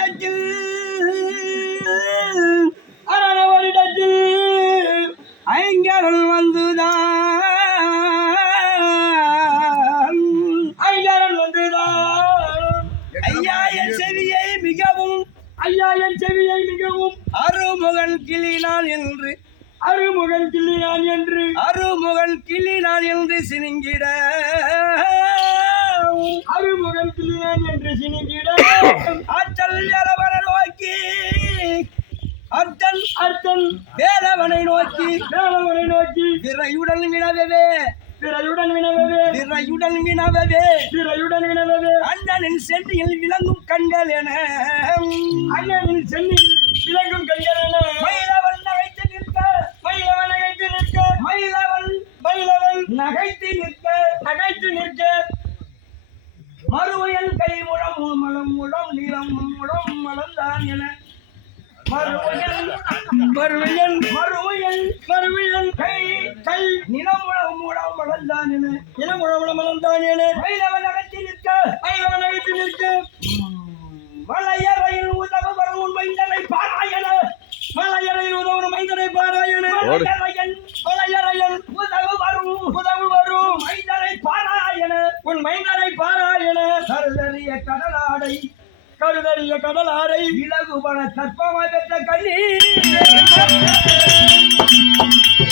ஓரிடத்தில் அரண ஓரிடத்தில் ஐங்கரன் வந்துதான். ஐங்கரன் வந்துதான். ஐயா என் செவியை மிகவும் ஐயா என் செவியை மிகவும் அருமுகன் கிளினான் என்று அருமுகன் கிள்ளினான் என்று அருமுகன் கிள்ளினான் என்று சினிங்கிட. அருமுகன் கிள்ளினான் என்று சினிங்கிட. ஆற்றல் அர்த்தன் அர்த்தன் வேலவனை நோக்கி வேலவனை நோக்கி. விரையுடன் வினவவே. பிறையுடன் வினவவே. பிறையுடன் வினவவே. பிறையுடன் வினவவே. அண்ணனின் சென்னியில் விளங்கும் கண்கள் என. அண்ணனின் சென்னியில் விளங்கும் கண்கள் என. மயிலவன் நகைத்து நிற்க. மயிலவன் நகைத்து நிற்க. மயிலவன் மயிலவன் நகைத்து நிற்க. நகைத்து நிற்க. மறுவையன் கை முழம் மலம் முழம் நிலம் முழம் மலர்ந்தான் என. மறுவையன் மறுவையன் மறுவையன் கை கை. நிலமுழம் முழம் மலர்ந்தான் என நிலமுழம் மலர்ந்தான் என. மயிலவன் நகைத்து நிற்க மயிலவன் நகைத்து நிற்க. மலையறையில் உதவு வரும் உன் மைந்தனை பாராயண. மலையறையில் உதவும் மைந்தனை பாராயண. மலையறையன் மலையறையன் உதவு வரும் உதவு வரும். மைந்தனை பாராயண. உன் மைந்தனை பாராயண. கருதறிய கடலாடை கருதறிய கடலாடை இலகுபன தற்பமாய் பெற்ற கண்ணீர்.